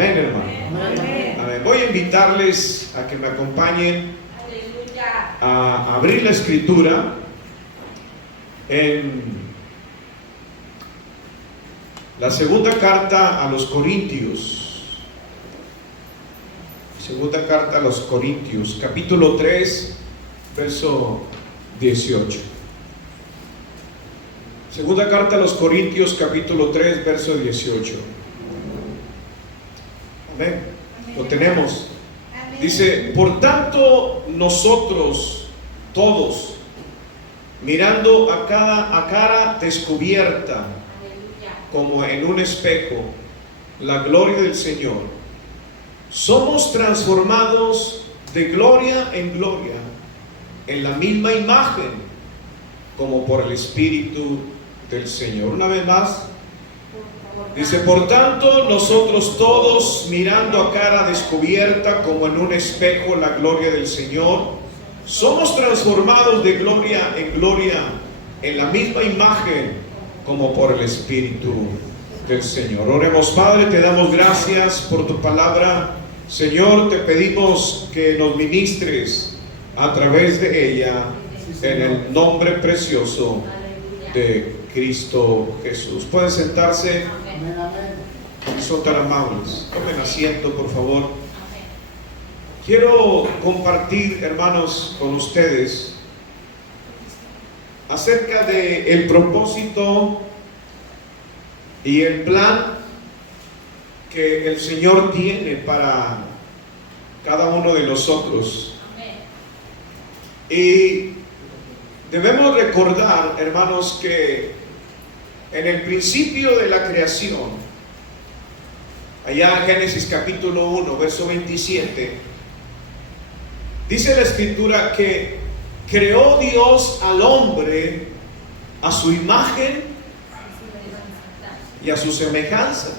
Amén, hermano. Amén. Amén. Voy a invitarles a que me acompañen Aleluya. a abrir la escritura en la segunda carta a los Corintios. Segunda carta a los Corintios, capítulo 3, verso 18. Segunda carta a los Corintios, capítulo 3, verso 18. Amén. Lo tenemos. Dice: por tanto, nosotros todos, mirando a cara descubierta, como en un espejo, la gloria del Señor, somos transformados de gloria en gloria en la misma imagen, como por el Espíritu del Señor. Una vez más, dice: por tanto, nosotros todos, mirando a cara descubierta, como en un espejo, la gloria del Señor, somos transformados de gloria en gloria en la misma imagen, como por el Espíritu del Señor. Oremos. Padre, te damos gracias por tu palabra. Señor, te pedimos que nos ministres a través de ella, en el nombre precioso de Cristo Jesús. Pueden sentarse. Son tan amables. Tomen asiento, por favor. Quiero compartir, hermanos, con ustedes acerca de el propósito y el plan que el Señor tiene para cada uno de nosotros. Y debemos recordar, hermanos, que en el principio de la creación, allá en Génesis capítulo 1, verso 27, dice la Escritura que creó Dios al hombre a su imagen y a su semejanza.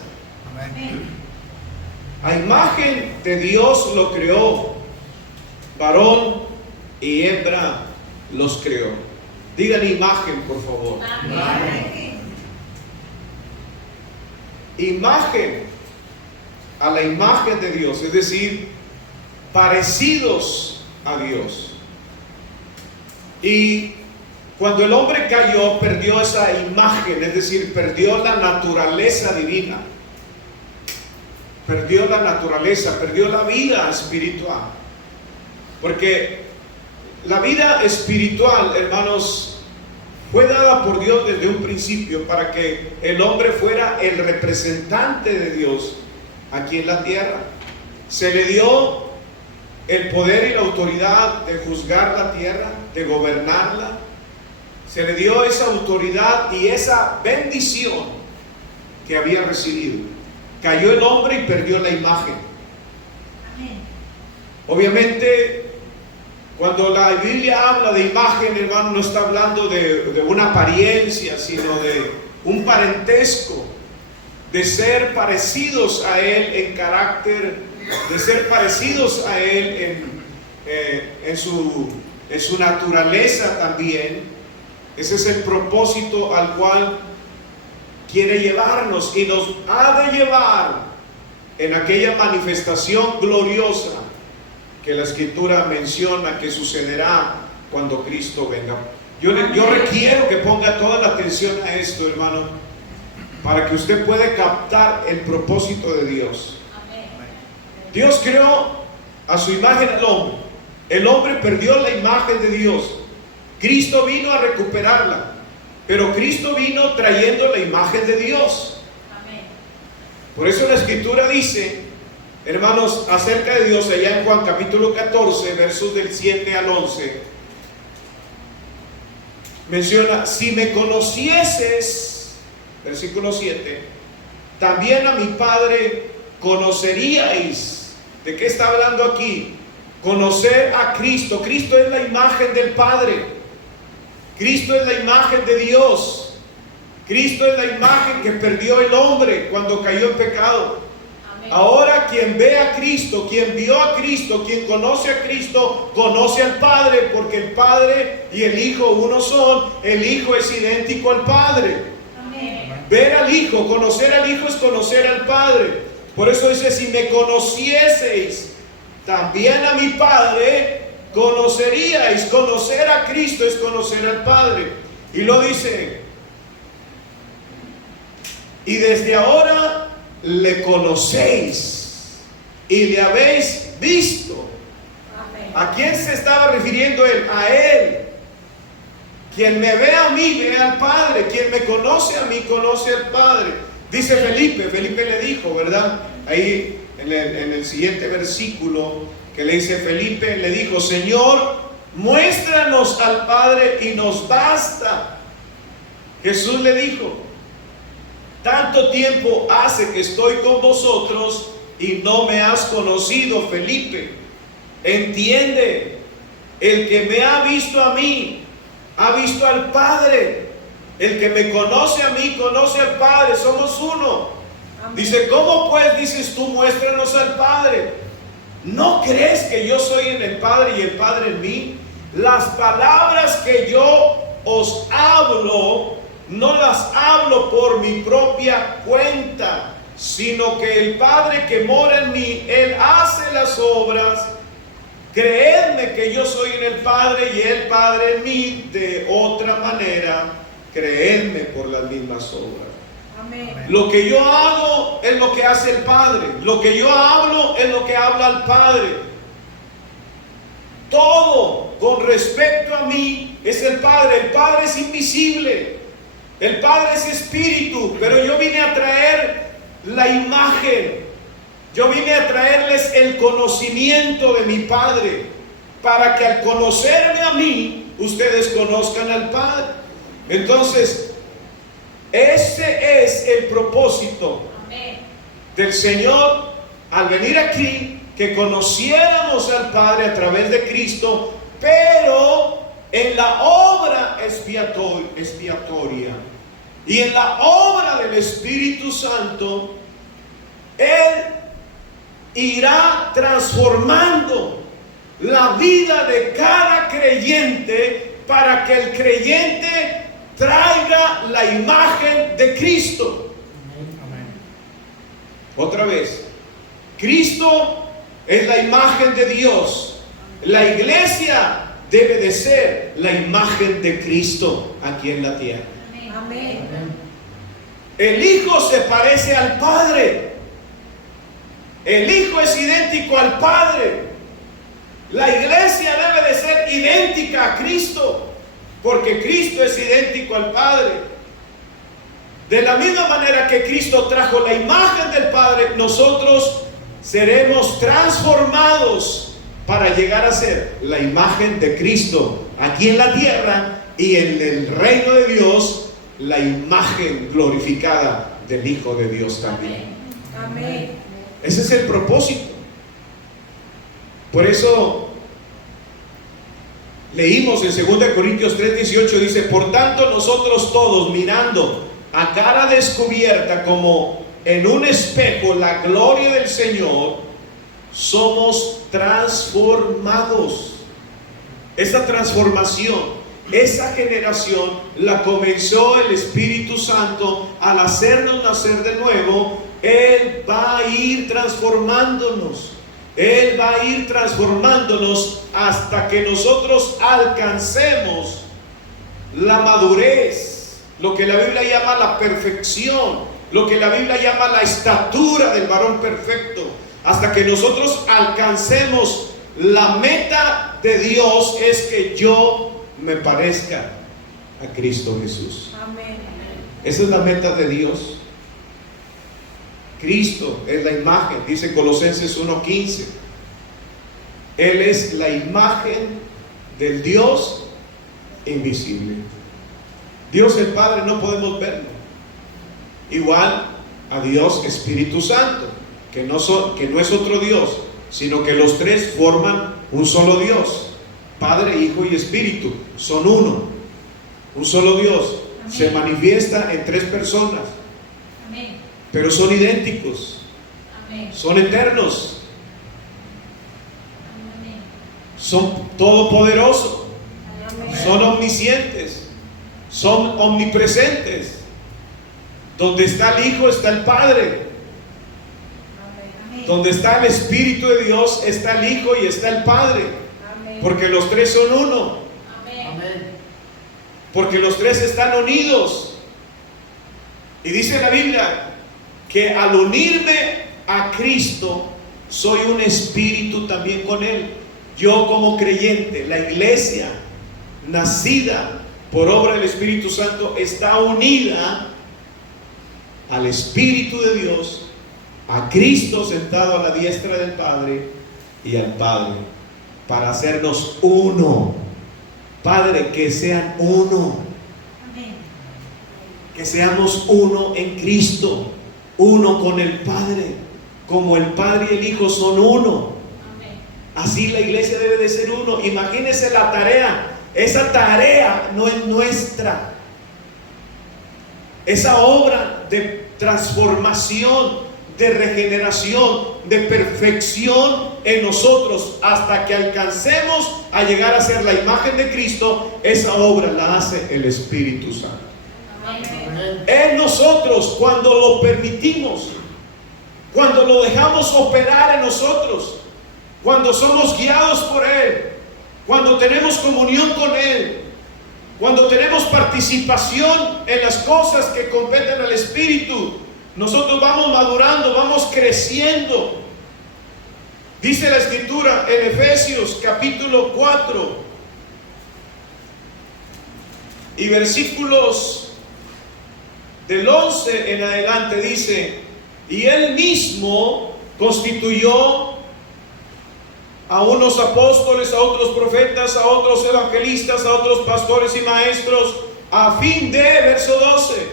A imagen de Dios lo creó, varón y hembra los creó. Digan imagen, por favor. Imagen, a la imagen de Dios, es decir, parecidos a Dios. Y cuando el hombre cayó, perdió esa imagen, es decir, perdió la naturaleza divina, perdió la naturaleza, perdió la vida espiritual. Porque la vida espiritual, hermanos, fue dada por Dios desde un principio para que el hombre fuera el representante de Dios aquí en la tierra. Se le dio el poder y la autoridad de juzgar la tierra, de gobernarla. Se le dio esa autoridad y esa bendición que había recibido. Cayó el hombre y perdió la imagen. Obviamente, cuando la Biblia habla de imagen, hermano, no está hablando de una apariencia, sino de un parentesco, de ser parecidos a Él en carácter, de ser parecidos a Él en su naturaleza también. Ese es el propósito al cual quiere llevarnos y nos ha de llevar en aquella manifestación gloriosa que la Escritura menciona que sucederá cuando Cristo venga. Yo requiero que ponga toda la atención a esto, hermano, para que usted pueda captar el propósito de Dios. Dios creó a su imagen al hombre. El hombre perdió la imagen de Dios. Cristo vino a recuperarla, pero Cristo vino trayendo la imagen de Dios. Por eso la Escritura dice, hermanos, acerca de Dios, allá en Juan capítulo 14, versos del 7 al 11, menciona: si me conocieses, versículo 7, también a mi Padre conoceríais. ¿De qué está hablando aquí? Conocer a Cristo. Cristo es la imagen del Padre. Cristo es la imagen de Dios. Cristo es la imagen que perdió el hombre cuando cayó en pecado. Ahora quien ve a Cristo, quien vio a Cristo, quien conoce a Cristo, conoce al Padre, porque el Padre y el Hijo uno son. El Hijo es idéntico al Padre. Ver al Hijo, conocer al Hijo es conocer al Padre. Por eso dice, si me conocieseis también a mi Padre, conoceríais. Conocer a Cristo es conocer al Padre. Y lo dice, y desde ahora le conocéis y le habéis visto. Amén. ¿A quién se estaba refiriendo él? A él. Quien me ve a mí, ve al Padre. Quien me conoce a mí, conoce al Padre. Dice Felipe le dijo, ¿verdad? Ahí en el siguiente versículo que le dice Felipe, le dijo, Señor, muéstranos al Padre y nos basta. Jesús le dijo, tanto tiempo hace que estoy con vosotros y no me has conocido, Felipe. Entiende, el que me ha visto a mí, ha visto al Padre. El que me conoce a mí, conoce al Padre. Somos uno. Amén. Dice, ¿cómo pues dices tú, muéstranos al Padre? ¿No crees que yo soy en el Padre y el Padre en mí? Las palabras que yo os hablo, no las hablo por mi propia cuenta, sino que el Padre que mora en mí, Él hace las obras. Creedme que yo soy en el Padre y el Padre en mí. De otra manera, creedme por las mismas obras. Amén. Lo que yo hago es lo que hace el Padre. Lo que yo hablo es lo que habla el Padre. Todo con respecto a mí es el Padre. El Padre es invisible. El Padre es espíritu. Pero yo vine a traer la imagen. Yo vine a traerles el conocimiento de mi Padre. Para que al conocerme a mí, ustedes conozcan al Padre. Entonces, ese es el propósito Amén. del Señor al venir aquí, que conociéramos al Padre a través de Cristo, pero en la obra expiatoria y en la obra del Espíritu Santo, Él irá transformando la vida de cada creyente para que el creyente traiga la imagen de Cristo. Otra vez, Cristo es la imagen de Dios. La iglesia debe de ser la imagen de Cristo aquí en la tierra. Amén. El Hijo se parece al Padre. El Hijo es idéntico al Padre. La iglesia debe de ser idéntica a Cristo, porque Cristo es idéntico al Padre. De la misma manera que Cristo trajo la imagen del Padre, nosotros seremos transformados para llegar a ser la imagen de Cristo aquí en la tierra, y en el reino de Dios la imagen glorificada del Hijo de Dios también. Amén. Ese es el propósito. Por eso leímos en 2 Corintios 3:18, dice, por tanto nosotros todos, mirando a cara descubierta como en un espejo la gloria del Señor, somos transformados. Esa transformación, esa generación la comenzó el Espíritu Santo al hacernos nacer de nuevo. Él va a ir transformándonos. Él va a ir transformándonos hasta que nosotros alcancemos la madurez, lo que la Biblia llama la perfección, lo que la Biblia llama la estatura del varón perfecto, hasta que nosotros alcancemos la meta de Dios, es que yo me parezca a Cristo Jesús. Amén. Esa es la meta de Dios. Cristo es la imagen, dice Colosenses 1:15. Él es la imagen del Dios invisible. Dios el Padre no podemos verlo. Igual a Dios Espíritu Santo, que no es otro Dios, sino que los tres forman un solo Dios. Padre, Hijo y Espíritu son uno, un solo Dios. Amén. Se manifiesta en tres personas, Amén. pero son idénticos, Amén. son eternos, Amén. son todopoderosos, Amén. son omniscientes, son omnipresentes. Donde está el Hijo está el Padre. Amén. Donde está el Espíritu de Dios, está el Hijo y está el Padre. Amén. Porque los tres son uno. Amén. Porque los tres están unidos. Y dice la Biblia que al unirme a Cristo, soy un espíritu también con Él. Yo como creyente, la iglesia nacida por obra del Espíritu Santo está unida al Espíritu de Dios, a Cristo sentado a la diestra del Padre y al Padre, para hacernos uno. Padre, que sean uno, Amén. que seamos uno en Cristo, uno con el Padre, como el Padre y el Hijo son uno. Amén. Así la iglesia debe de ser uno. Imagínense la tarea. Esa tarea no es nuestra. Esa obra de transformación, de regeneración, de perfección en nosotros hasta que alcancemos a llegar a ser la imagen de Cristo, esa obra la hace el Espíritu Santo. Amén. En nosotros, cuando lo permitimos, cuando lo dejamos operar en nosotros, cuando somos guiados por Él, cuando tenemos comunión con Él, cuando tenemos participación en las cosas que competen al Espíritu, nosotros vamos madurando, vamos creciendo. Dice la Escritura en Efesios capítulo 4 y versículos del 11 en adelante, dice: y Él mismo constituyó a unos apóstoles, a otros profetas, a otros evangelistas, a otros pastores y maestros, a fin de, verso 12,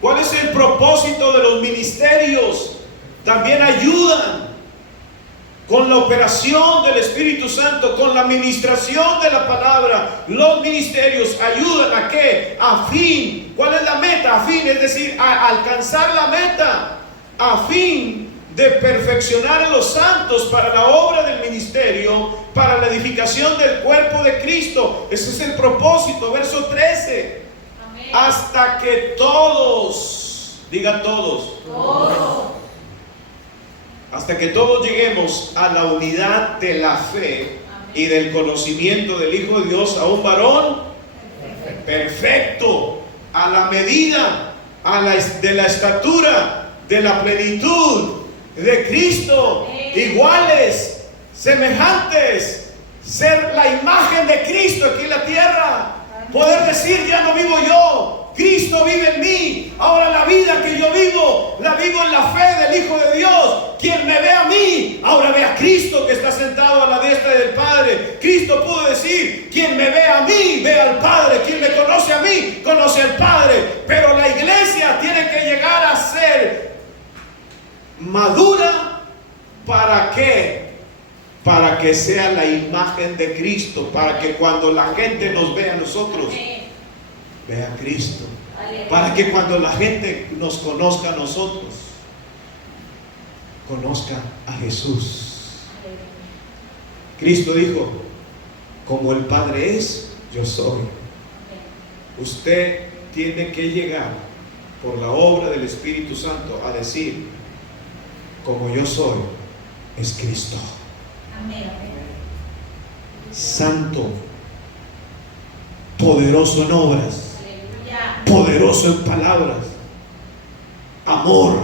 ¿cuál es el propósito de los ministerios? También ayudan con la operación del Espíritu Santo, con la administración de la palabra. Los ministerios ayudan ¿a qué? A fin. ¿Cuál es la meta? A fin, es decir, a alcanzar la meta, a fin de perfeccionar a los santos para la obra del ministerio, para la edificación del cuerpo de Cristo. Ese es el propósito, verso 13. Amén. Hasta que todos, diga todos, hasta que todos lleguemos a la unidad de la fe y del conocimiento del Hijo de Dios, a un varón perfecto, a la medida de la estatura, de la plenitud de Cristo, iguales, semejantes, ser la imagen de Cristo aquí en la tierra, poder decir: ya no vivo yo, Cristo vive en mí. Ahora la vida que yo vivo, la vivo en la fe del Hijo de Dios. Quien me ve a mí, ahora ve a Cristo que está sentado a la diestra del Padre. Cristo pudo decir: quien me ve a mí, ve al Padre. Quien me conoce a mí, conoce al Padre. Pero la iglesia tiene que llegar a ser madura. ¿Para qué? Para que sea la imagen de Cristo, para que cuando la gente nos vea a nosotros, vea a Cristo, para que cuando la gente nos conozca a nosotros, conozca a Jesús. Cristo dijo: como el Padre es, yo soy. Usted tiene que llegar por la obra del Espíritu Santo a decir: como yo soy, es Cristo. Amén. Santo, poderoso en obras, Aleluya. poderoso en palabras, amor,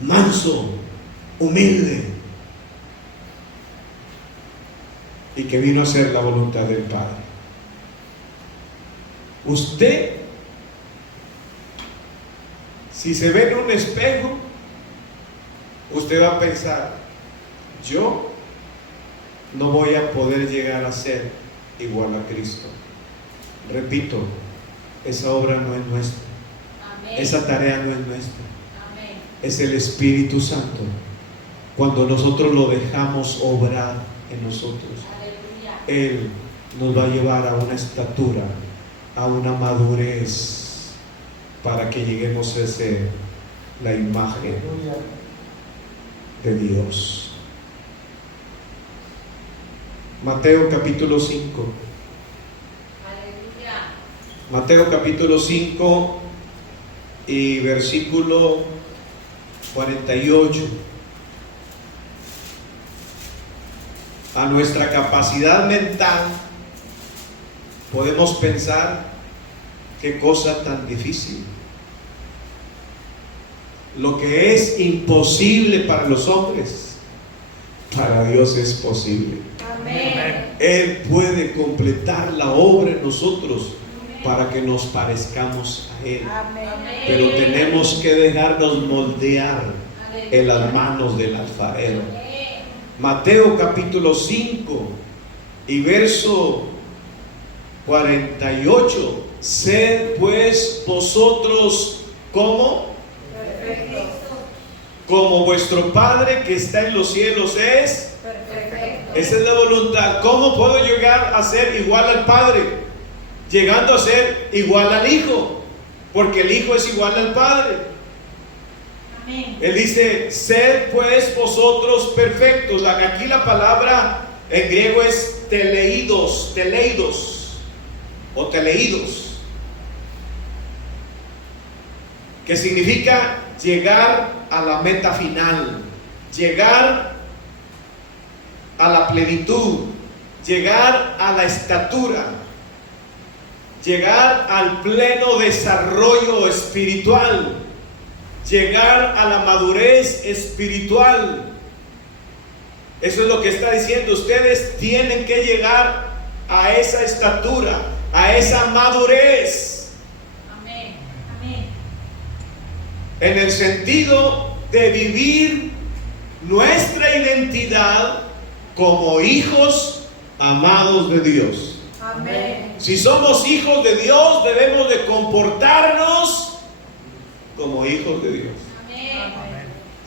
manso, humilde, y que vino a hacer la voluntad del Padre. Usted, si se ve en un espejo, usted va a pensar: yo no voy a poder llegar a ser igual a Cristo. Repito, esa obra no es nuestra, Amén. esa tarea no es nuestra, Amén. es el Espíritu Santo. Cuando nosotros lo dejamos obrar en nosotros, Aleluya. Él nos va a llevar a una estatura, a una madurez, para que lleguemos a ser la imagen de Dios. Mateo capítulo 5. Aleluya. Mateo capítulo 5 y versículo 48. a nuestra capacidad mental, podemos pensar qué cosa tan difícil. Lo que es imposible para los hombres, para Dios es posible. Amén. Él puede completar la obra en nosotros para que nos parezcamos a Él. Amén. Pero tenemos que dejarnos moldear en las manos del alfarero. Mateo capítulo 5 y verso 48. Sed pues vosotros como vuestro Padre que está en los cielos es. Esa es la voluntad. ¿Cómo puedo llegar a ser igual al Padre? Llegando a ser igual al Hijo, porque el Hijo es igual al Padre. Amén. Él dice, sed pues vosotros perfectos. Aquí la palabra en griego es teleidos o teleidos, que significa llegar a la meta final, llegar a la plenitud, llegar a la estatura, llegar al pleno desarrollo espiritual, llegar a la madurez espiritual. Eso es lo que está diciendo. Ustedes tienen que llegar a esa estatura, a esa madurez. Amén. Amén. En el sentido de vivir nuestra identidad como hijos amados de Dios. Amén. Si somos hijos de Dios, debemos de comportarnos como hijos de Dios. Amén.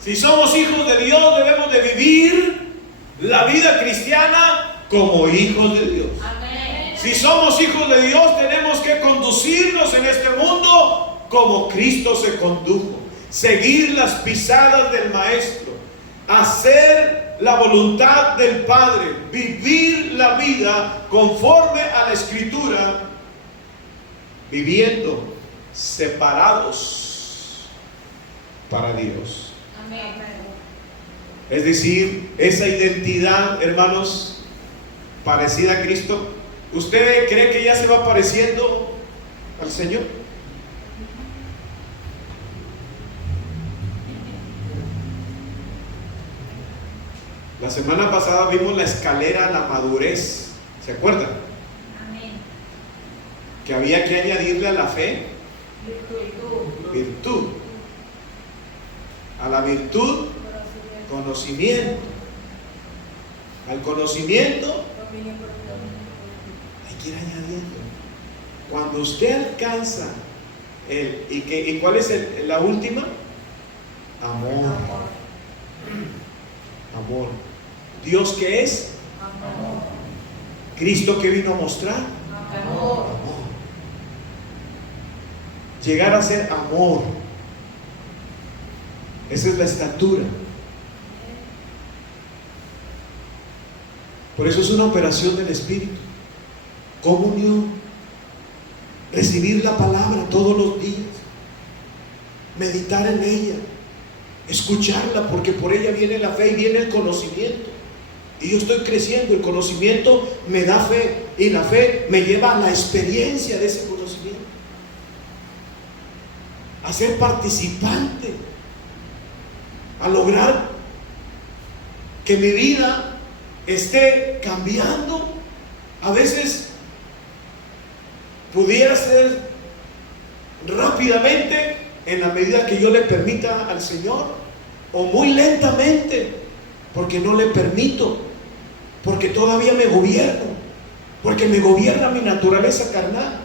Si somos hijos de Dios, debemos de vivir la vida cristiana como hijos de Dios. Amén. Si somos hijos de Dios, tenemos que conducirnos en este mundo como Cristo se condujo. Seguir las pisadas del Maestro, hacer la voluntad del Padre, vivir la vida conforme a la Escritura, viviendo separados para Dios. Amén. Es decir, esa identidad, hermanos, parecida a Cristo. ¿Usted cree que ya se va pareciendo al Señor? La semana pasada vimos la escalera a la madurez. ¿Se acuerdan? Amén. Que había que añadirle a la fe virtud. A la virtud, conocimiento. Al conocimiento hay que ir añadiendo. Cuando usted alcanza ¿y cuál es la última? Amor. Amor. ¿Dios qué es? Amor. ¿Cristo qué vino a mostrar? Amor. Amor. Llegar a ser amor. Esa es la estatura. Por eso es una operación del Espíritu. Comunión. Recibir la palabra todos los días. Meditar en ella. Escucharla, porque por ella viene la fe y viene el conocimiento. Y yo estoy creciendo. El conocimiento me da fe. Y la fe me lleva a la experiencia de ese conocimiento. A ser participante. A lograr que mi vida esté cambiando. A veces pudiera ser rápidamente, en la medida que yo le permita al Señor, o muy lentamente, porque no le permito, porque todavía me gobierno, porque me gobierna mi naturaleza carnal,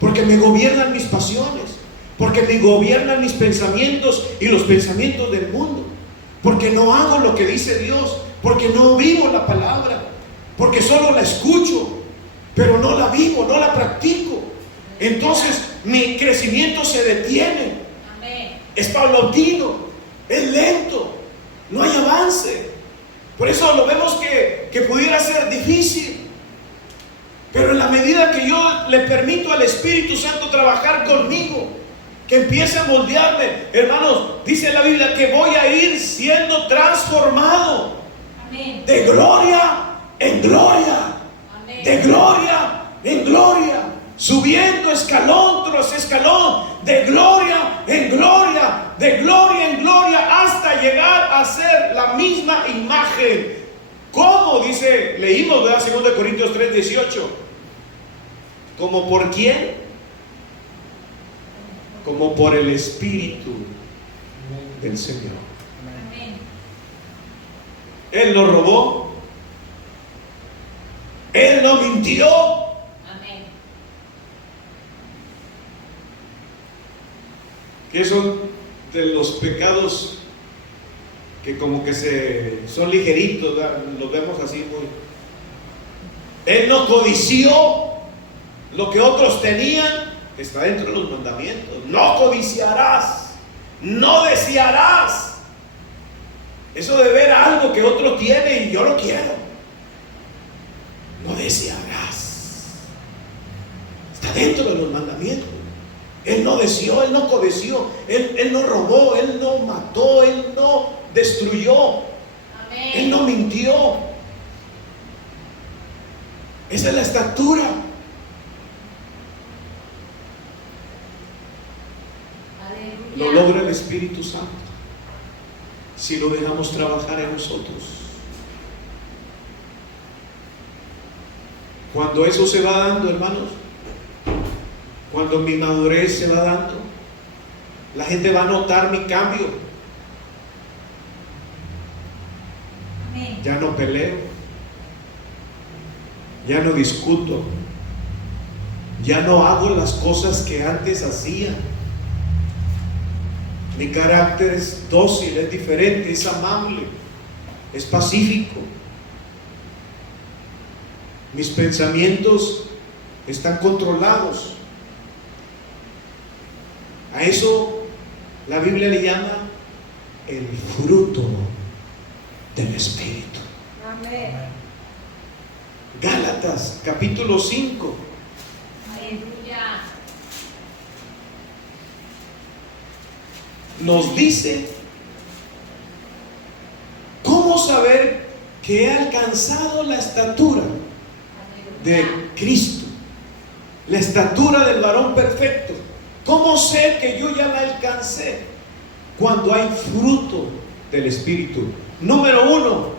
porque me gobiernan mis pasiones, porque me gobiernan mis pensamientos y los pensamientos del mundo, porque no hago lo que dice Dios, porque no vivo la palabra, porque solo la escucho, pero no la vivo, no la practico. Entonces mi crecimiento se detiene. Amén. Es paulatino, es lento, no hay avance. Por eso lo vemos que pudiera ser difícil. Pero en la medida que yo le permito al Espíritu Santo trabajar conmigo, que empiece a moldearme, hermanos, dice la Biblia que voy a ir siendo transformado Amén. de gloria en gloria, Amén. de gloria en gloria, subiendo escalón tras escalón, de gloria en gloria, de gloria en gloria, hasta llegar a ser la misma imagen. ¿Cómo? Dice, leímos, ¿verdad? 2 Corintios 3:18. ¿Como por quién? Como por el Espíritu del Señor. Amén. Él no robó, Él no mintió. Amén. Que son de los pecados que como que son ligeritos, ¿verdad? Los vemos así muy. Él no codició lo que otros tenían, que está dentro de los mandamientos. No codiciarás, no desearás. Eso de ver algo que otro tiene y yo lo quiero. No desearás. Está dentro de los mandamientos. Él no deseó, Él no codició, Él no robó, Él no mató, Él no destruyó, Amén. Él no mintió. Esa es la estatura. Aleluya. Lo logra el Espíritu Santo si lo dejamos trabajar en nosotros. Cuando eso se va dando, hermanos, cuando mi madurez se va dando, la gente va a notar mi cambio. Amén. Ya no peleo, ya no discuto, ya no hago las cosas que antes hacía. Mi carácter es dócil, es diferente, es amable, es pacífico. Mis pensamientos están controlados. A eso la Biblia le llama el fruto del Espíritu. Amén. Gálatas capítulo 5. Aleluya. Nos dice cómo saber que he alcanzado la estatura de Cristo, la estatura del varón perfecto. ¿Cómo sé que yo ya la alcancé? Cuando hay fruto del Espíritu. Número 1,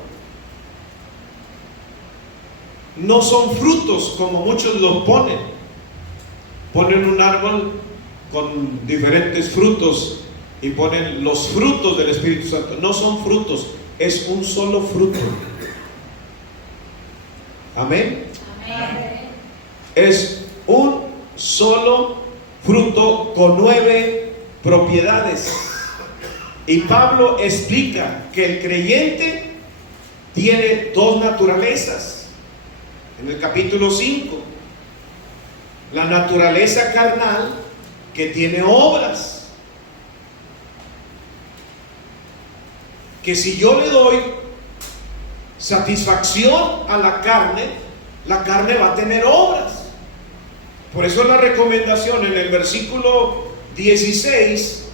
no son frutos como muchos los ponen. Ponen un árbol con diferentes frutos y ponen los frutos del Espíritu Santo. No son frutos, es un solo fruto. Amén. Amén. Es un solo fruto con 9 propiedades. Y Pablo explica que el creyente tiene 2 naturalezas. En el capítulo 5, la naturaleza carnal que tiene obras. Que si yo le doy satisfacción a la carne va a tener obras. Por eso la recomendación en el versículo 16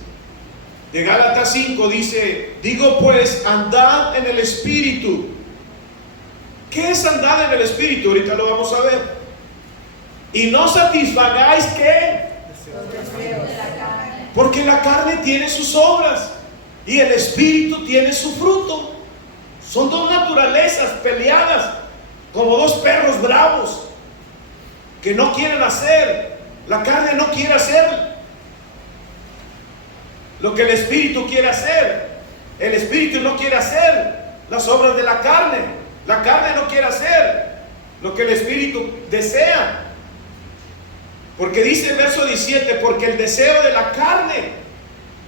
de Gálatas 5 dice: digo pues, andad en el Espíritu. ¿Qué es andar en el Espíritu? Ahorita lo vamos a ver. Y no satisfagáis ¿qué? Los deseos de la carne. Porque la carne tiene sus obras y el Espíritu tiene su fruto. Son 2 naturalezas peleadas, como 2 perros bravos que no quieren hacer. La carne no quiere hacer lo que el Espíritu quiere hacer. El Espíritu no quiere hacer las obras de la carne. La carne no quiere hacer lo que el Espíritu desea. Porque dice el verso 17: porque el deseo de la carne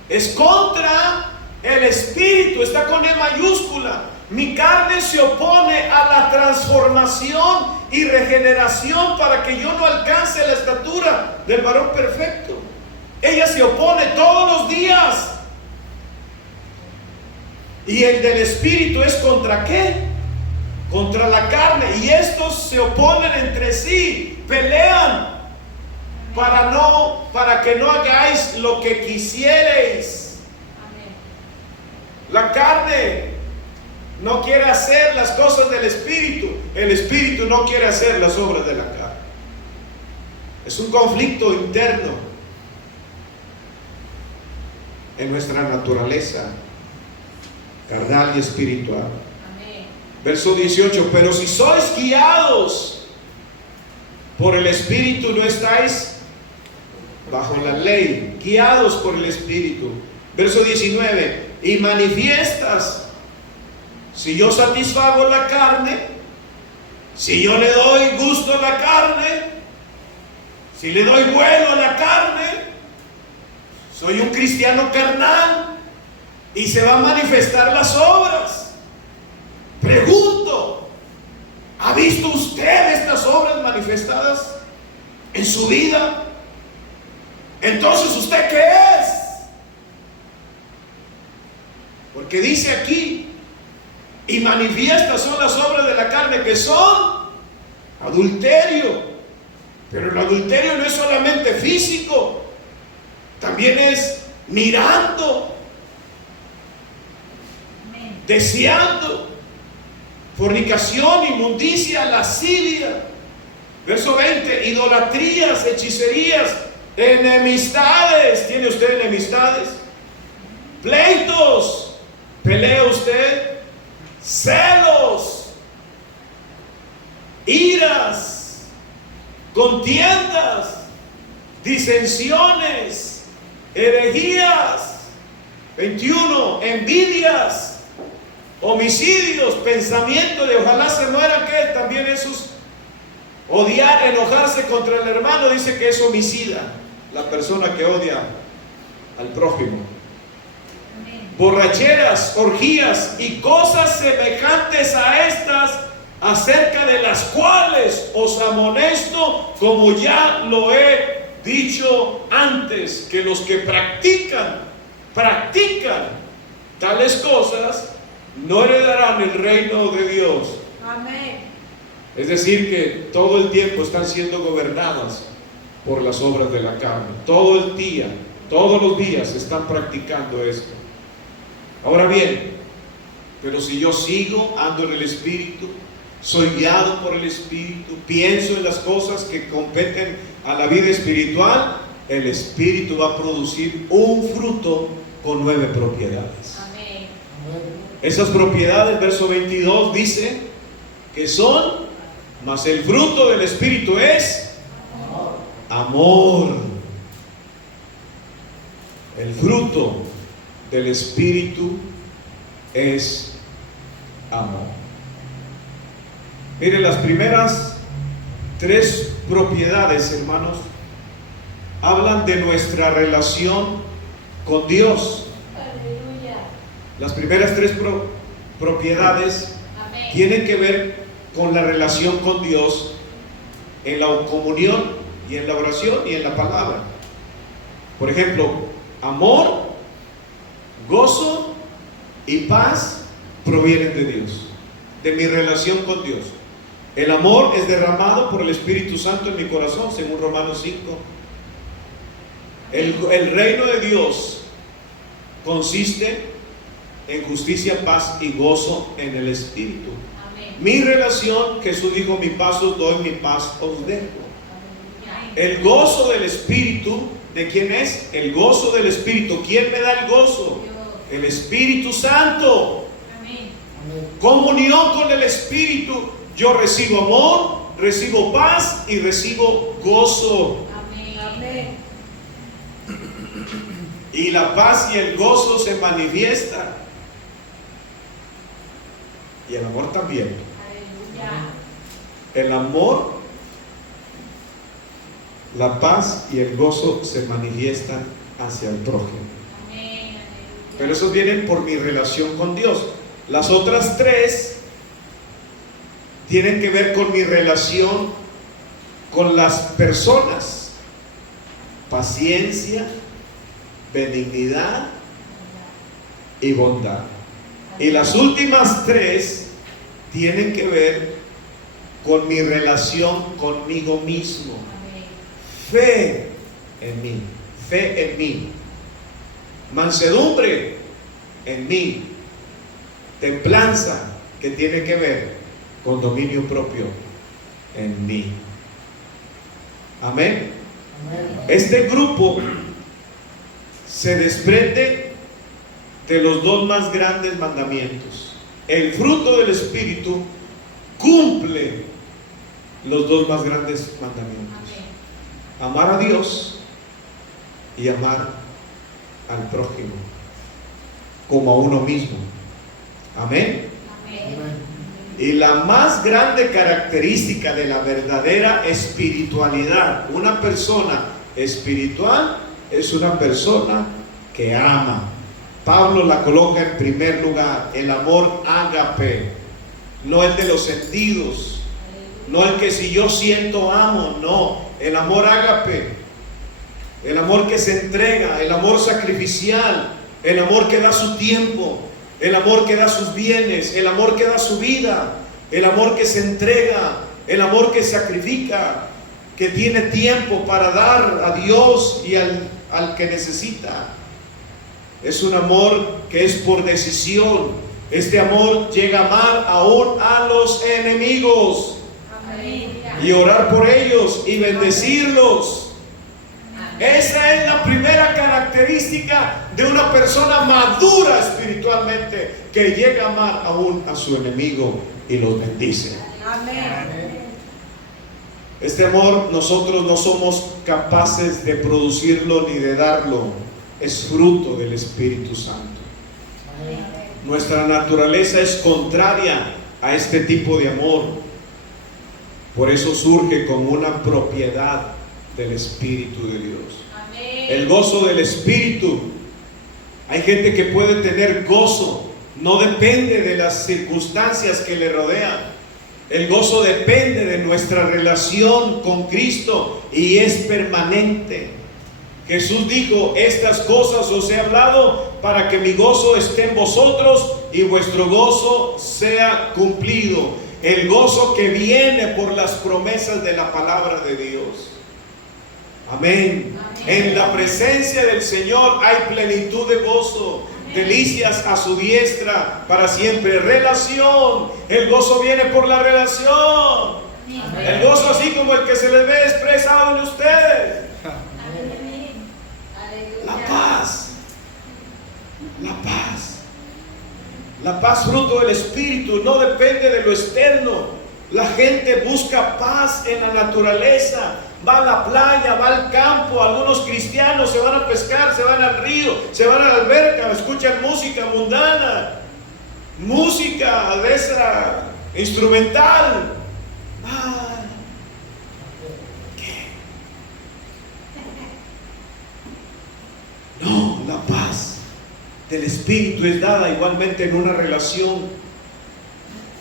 es contra el Espíritu. Está con E mayúscula. Mi carne se opone a la transformación y regeneración para que yo no alcance la estatura del varón perfecto. Ella se opone todos los días. Y el del Espíritu es ¿contra qué? Contra la carne. Y estos se oponen entre sí, pelean para que no hagáis lo que quisierais. Amén. La carne no quiere hacer las cosas del Espíritu. El Espíritu no quiere hacer las obras de la carne. Es un conflicto interno en nuestra naturaleza carnal y espiritual. Amén. Verso 18: pero si sois guiados por el Espíritu, no estáis bajo la ley. Guiados por el Espíritu. Verso 19: y manifiestas. Si yo satisfago la carne, si yo le doy gusto a la carne, si le doy vuelo a la carne, soy un cristiano carnal y se va a manifestar las obras. Pregunto, ¿ha visto usted estas obras manifestadas en su vida? Entonces, ¿usted qué es? Porque dice aquí: y manifiestas son las obras de la carne, que son adulterio. Pero el adulterio no es solamente físico, también es mirando, deseando, fornicación, inmundicia, lascivia. Verso 20: idolatrías, hechicerías, enemistades. ¿Tiene usted enemistades? Pleitos. ¿Pelea usted? Celos, iras, contiendas, disensiones, herejías. 21: envidias, homicidios, pensamiento de ojalá se muera aquel. También esos, odiar, enojarse contra el hermano, dice que es homicida, la persona que odia al prójimo. Borracheras, orgías y cosas semejantes a estas, acerca de las cuales os amonesto, como ya lo he dicho antes, que los que practican tales cosas no heredarán el reino de Dios. Amén. Es decir, que todo el tiempo están siendo gobernadas por las obras de la carne. Todo el día, todos los días están practicando esto. Ahora bien, pero si yo sigo, ando en el Espíritu, soy guiado por el Espíritu, pienso en las cosas que competen a la vida espiritual, el Espíritu va a producir un fruto con 9 propiedades. Amén. Esas propiedades, verso 22, dice que son, mas el fruto del Espíritu es amor. El fruto del Espíritu es amor. Miren, las primeras 3 propiedades, hermanos, hablan de nuestra relación con Dios. Aleluya. Las primeras 3 propiedades Amén. tienen que ver con la relación con Dios en la comunión y en la oración y en la palabra. Por ejemplo, amor, gozo y paz provienen de Dios, de mi relación con Dios. El amor es derramado por el Espíritu Santo en mi corazón, según Romanos 5. El reino de Dios consiste en justicia, paz y gozo en el Espíritu. Amén. Mi relación, Jesús dijo: mi paz os doy, mi paz os dejo. Aleluya. El gozo del Espíritu, ¿de quién es? El gozo del Espíritu. ¿Quién me da el gozo? Dios. El Espíritu Santo. Amén. Comunión con el Espíritu. Yo recibo amor, recibo paz y recibo gozo. Amén. Amén. Y la paz y el gozo se manifiestan. Y el amor también. Aleluya. El amor, la paz y el gozo se manifiestan hacia el prójimo. Amén. Aleluya. Pero esos vienen por mi relación con Dios. Las otras 3 tienen que ver con mi relación con las personas: paciencia, benignidad y bondad. Y las últimas 3 tienen que ver con mi relación conmigo mismo. Amén. Fe en mí, mansedumbre en mí, Templanza que tiene que ver con dominio propio en mí. Amén. Este grupo se desprende de los dos más grandes mandamientos. El fruto del Espíritu cumple los dos más grandes mandamientos: amar a Dios y amar al prójimo como a uno mismo. Amén. Y la más grande característica de la verdadera espiritualidad, una persona espiritual es una persona que ama. Pablo la coloca en primer lugar, el amor ágape, no el de los sentidos, no el que si yo siento amo, no, el amor ágape, el amor que se entrega, el amor sacrificial, el amor que da su tiempo, el amor que da sus bienes, el amor que da su vida, el amor que se entrega, el amor que sacrifica, que tiene tiempo para dar a Dios y al que necesita. Es un amor que es por decisión. Este amor llega a amar aún a los enemigos y orar por ellos y bendecirlos. Esa es la primera característica de una persona madura espiritualmente, que llega a amar aún a su enemigo y los bendice. Este amor nosotros no somos capaces de producirlo ni de darlo, es fruto del Espíritu Santo. Nuestra naturaleza es contraria a este tipo de amor, por eso surge como una propiedad del Espíritu de Dios. El gozo del Espíritu. Hay gente que puede tener gozo, no depende de las circunstancias que le rodean. El gozo depende de nuestra relación con Cristo y es permanente. Jesús dijo: estas cosas os he hablado para que mi gozo esté en vosotros y vuestro gozo sea cumplido. El gozo que viene por las promesas de la palabra de Dios. Amén. En la presencia del Señor hay plenitud de gozo, delicias a su diestra para siempre. Relación. El gozo viene por la relación. El gozo así como el que se les ve expresado en ustedes. La paz. La paz. La paz fruto del Espíritu no depende de lo externo. La gente busca paz en la naturaleza. Va a la playa, va al campo. Algunos cristianos se van a pescar, se van al río, se van a la alberca, escuchan música mundana, música de esa instrumental. ¿Qué? No, la paz del Espíritu es dada igualmente en una relación.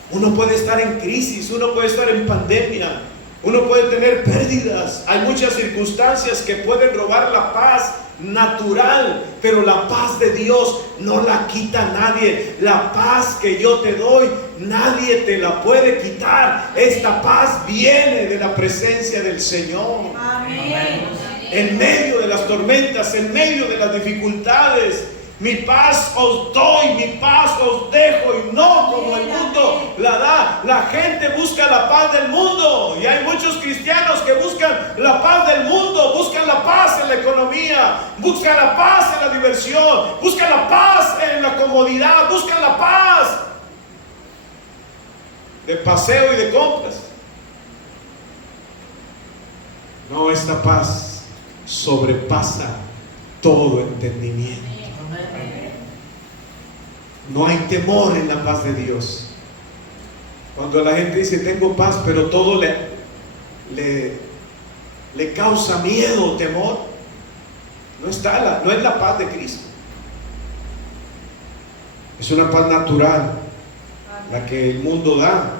Uno puede estar en crisis, uno puede estar en pandemia, uno puede tener pérdidas. Hay muchas circunstancias que pueden robar la paz natural, pero la paz de Dios no la quita nadie. La paz que yo te doy, nadie te la puede quitar. Esta paz viene de la presencia del Señor. Amén. En medio de las tormentas, en medio de las dificultades, mi paz os doy, mi paz os dejo, y no como el mundo la da. La gente busca la paz del mundo, y hay muchos cristianos que buscan la paz del mundo, buscan la paz en la economía, buscan la paz en la diversión, buscan la paz en la comodidad, buscan la paz de paseo y de compras. No, esta paz sobrepasa todo entendimiento. No hay temor en la paz de Dios. Cuando la gente dice tengo paz, pero todo le causa miedo o temor, no es la paz de Cristo. Es una paz natural, la que el mundo da,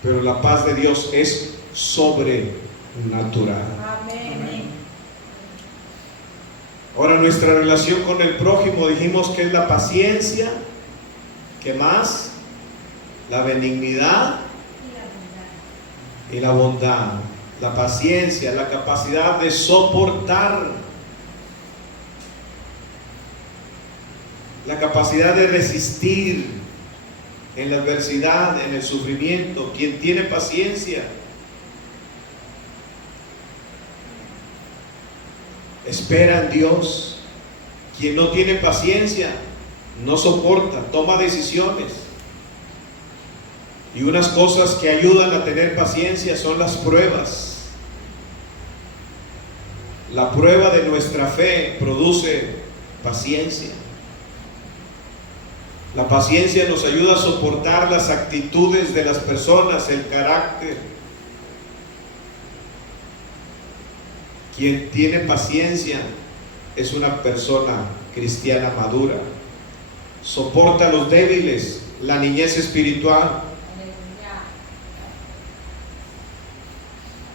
pero la paz de Dios es sobrenatural. Ahora, nuestra relación con el prójimo dijimos que es la paciencia. ¿Qué más? La benignidad y la bondad. La paciencia, la capacidad de soportar, la capacidad de resistir, en la adversidad, en el sufrimiento, quien tiene paciencia, espera en Dios. Quien no tiene paciencia, no soporta, toma decisiones. Y unas cosas que ayudan a tener paciencia son las pruebas. La prueba de nuestra fe produce paciencia. La paciencia nos ayuda a soportar las actitudes de las personas, el carácter. Quien tiene paciencia es una persona cristiana madura. Soporta a los débiles, la niñez espiritual.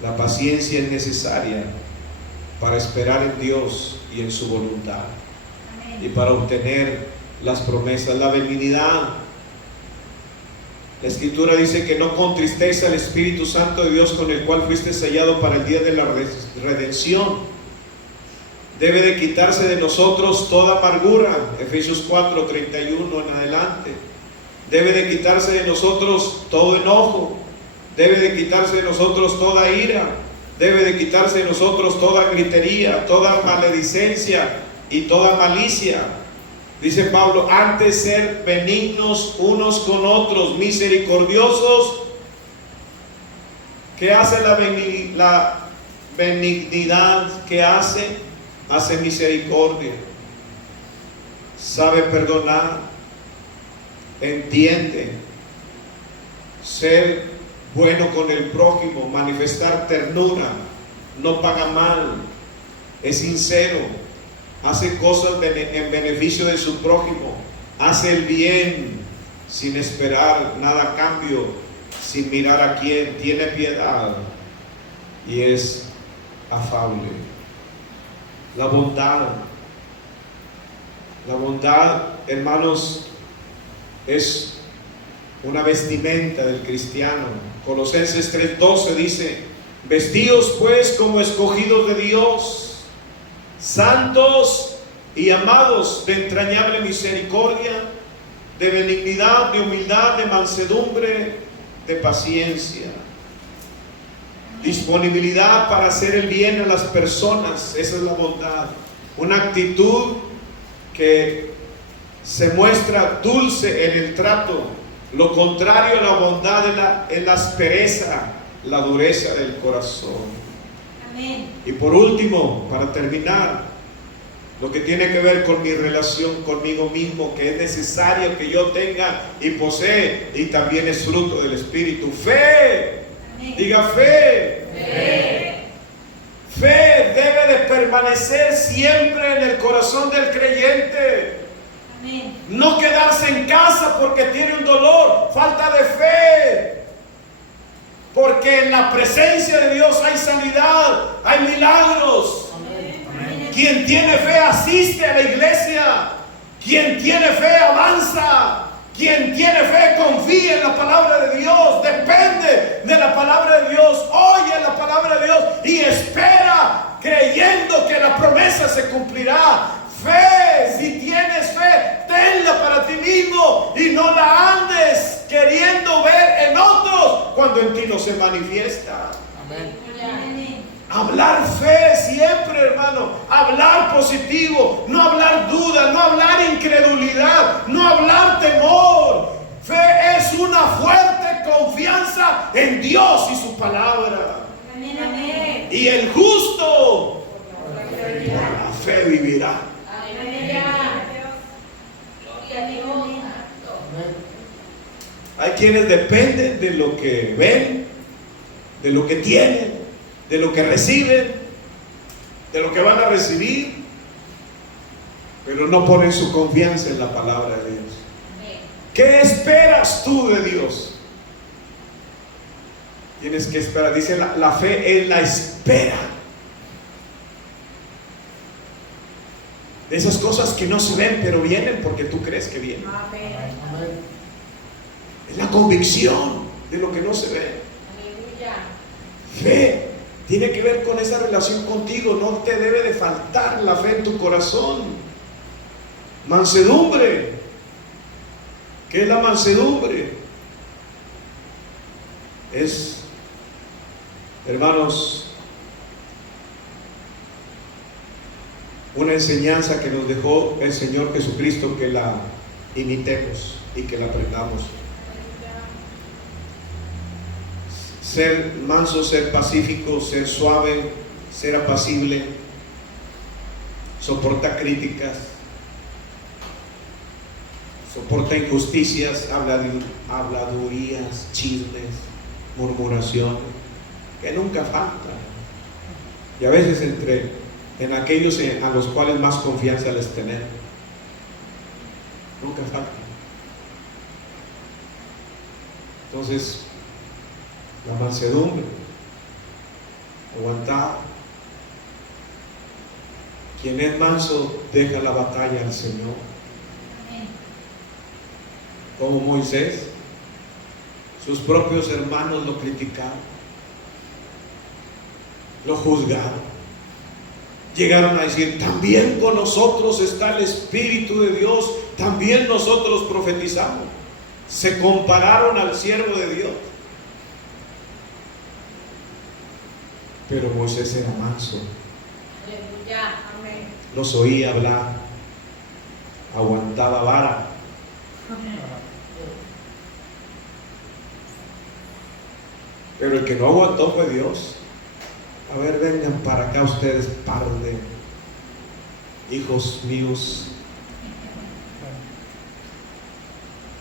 La paciencia es necesaria para esperar en Dios y en su voluntad y para obtener las promesas. La benignidad. La Escritura dice que no contristeza al Espíritu Santo de Dios, con el cual fuiste sellado para el día de la redención. Debe de quitarse de nosotros toda amargura, Efesios 4:31 en adelante. Debe de quitarse de nosotros todo enojo. Debe de quitarse de nosotros toda ira. Debe de quitarse de nosotros toda gritería, toda maledicencia y toda malicia. Dice Pablo, antes ser benignos unos con otros, misericordiosos. ¿Qué hace la benignidad? ¿Qué hace? Hace misericordia, sabe perdonar, entiende, ser bueno con el prójimo, manifestar ternura, no paga mal, es sincero, hace cosas en beneficio de su prójimo, hace el bien sin esperar nada a cambio, sin mirar a quién, tiene piedad y es afable. La bondad, hermanos, es una vestimenta del cristiano. Colosenses 3:12 dice, vestíos pues como escogidos de Dios, santos y amados, de entrañable misericordia, de benignidad, de humildad, de mansedumbre, de paciencia. Disponibilidad para hacer el bien a las personas, esa es la bondad. Una actitud que se muestra dulce en el trato. Lo contrario a la bondad es la aspereza, la dureza del corazón. Amén. Y por último, para terminar, lo que tiene que ver con mi relación conmigo mismo, que es necesario que yo tenga y posee, y también es fruto del Espíritu. Fe. Diga fe. Fe. Fe debe de permanecer siempre en el corazón del creyente. Amén. No quedarse en casa porque tiene un dolor, falta de fe. Porque en la presencia de Dios hay sanidad, hay milagros. Amén. Quien tiene fe asiste a la iglesia. Quien tiene fe avanza. Quien tiene fe confía en la palabra de Dios, depende de la palabra de Dios, oye la palabra de Dios y espera creyendo que la promesa se cumplirá. Fe, si tienes fe, tenla para ti mismo y no la andes queriendo ver en otros cuando en ti no se manifiesta. Amén. Amén. Hablar fe siempre, hermano. Hablar positivo, no hablar duda, no hablar incredulidad, no hablar temor. Fe es una fuerte confianza en Dios y su palabra. Amén. Amén. Y el justo Gloria por la fe vivirá. a Dios. Hay quienes dependen de lo que ven, de lo que tienen, de lo que reciben, de lo que van a recibir, pero no ponen su confianza en la palabra de Dios. ¿Qué esperas tú de Dios? Tienes que esperar. Dice la fe es la espera de esas cosas que no se ven pero vienen porque tú crees que vienen. Amén. Es la convicción de lo que no se ve. Aleluya. Fe tiene que ver con esa relación contigo. No te debe de faltar la fe en tu corazón. Mansedumbre. ¿Qué es la mansedumbre? Es, hermanos, una enseñanza que nos dejó el Señor Jesucristo, que la imitemos y que la aprendamos. Ser manso, ser pacífico, ser suave, ser apacible, soporta críticas, soporta injusticias, habladurías, chismes, murmuraciones, que nunca faltan. Y a veces en aquellos a los cuales más confianza les tenemos, nunca faltan. Entonces, la mansedumbre, aguantar. Quien es manso deja la batalla al Señor. Como Moisés, sus propios hermanos lo criticaron, lo juzgaron, llegaron a decir: también con nosotros está el Espíritu de Dios, también nosotros profetizamos. Se compararon al siervo de Dios. Pero Moisés era manso. Aleluya. Amén. Los oía hablar, aguantaba vara. Pero el que no aguantó fue Dios. A ver, vengan para acá ustedes, par de hijos míos.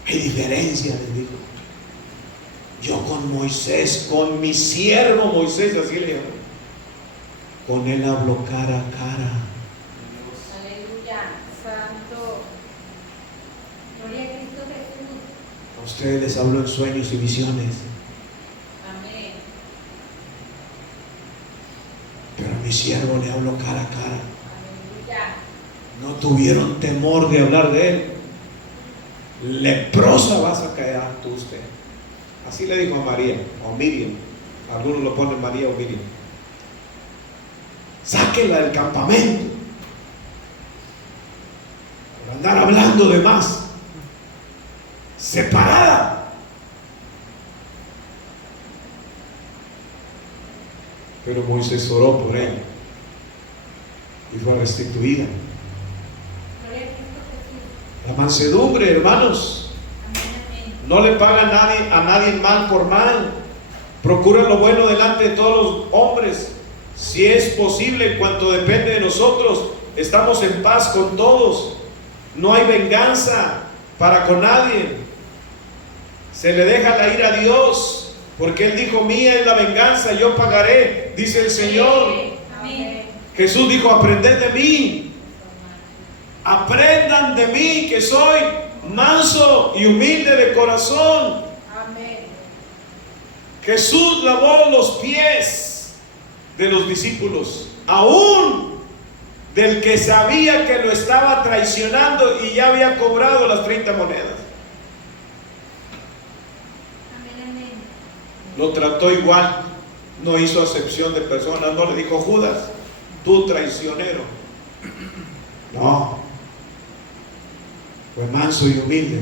Hay diferencia, les dijo. Yo con Moisés, con mi siervo Moisés, así le llamó, con él hablo cara a cara. Aleluya. Santo. Gloria a Cristo Jesús. A ustedes les hablo en sueños y visiones, Amén. pero a mi siervo le hablo cara a cara. Aleluya. No tuvieron temor de hablar de él. Leprosa vas a quedar tú usted. Así le dijo a María, o Miriam. Algunos lo ponen María o Miriam. Sáquenla del campamento por andar hablando de más. Separada. Pero Moisés oró por ella y fue restituida. Gloria a Cristo Jesús. La mansedumbre, hermanos, Amén, amén. no le paga a nadie mal por mal. Procura lo bueno delante de todos los hombres. Si es posible, en cuanto depende de nosotros, estamos en paz con todos. No hay venganza para con nadie. Se le deja la ira a Dios, porque Él dijo: mía es la venganza, yo pagaré, dice el Señor. Amén. Jesús dijo: aprended de mí. Aprendan de mí, que soy manso y humilde de corazón. Amén. Jesús lavó los pies de los discípulos, aún del que sabía que lo estaba traicionando y ya había cobrado las 30 monedas. Amén, amén. Lo trató igual, no hizo acepción de personas, no le dijo: Judas, tú traicionero. No, fue manso y humilde.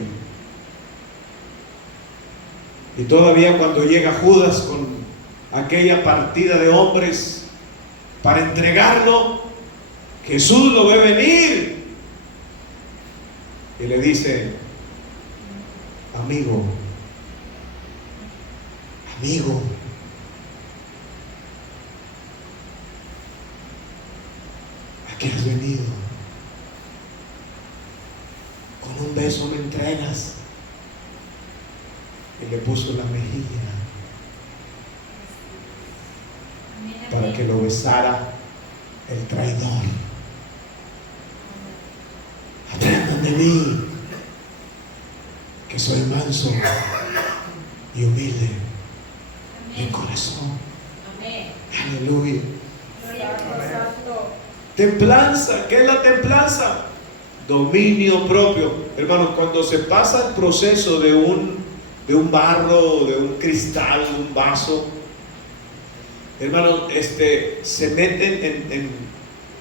Y todavía cuando llega Judas con aquella partida de hombres para entregarlo, Jesús lo ve venir y le dice: amigo, ¿a qué has venido? Con un beso me entregas. Y le puso la mejilla Amén, para que lo besara el traidor. Aprendan de mí, que soy manso y humilde de amén. corazón. Amén. Aleluya. Gloria a Dios Santo. Templanza. ¿Qué es la templanza? Dominio propio. Hermanos, cuando se pasa el proceso de un barro, de un cristal, un vaso, hermanos, se meten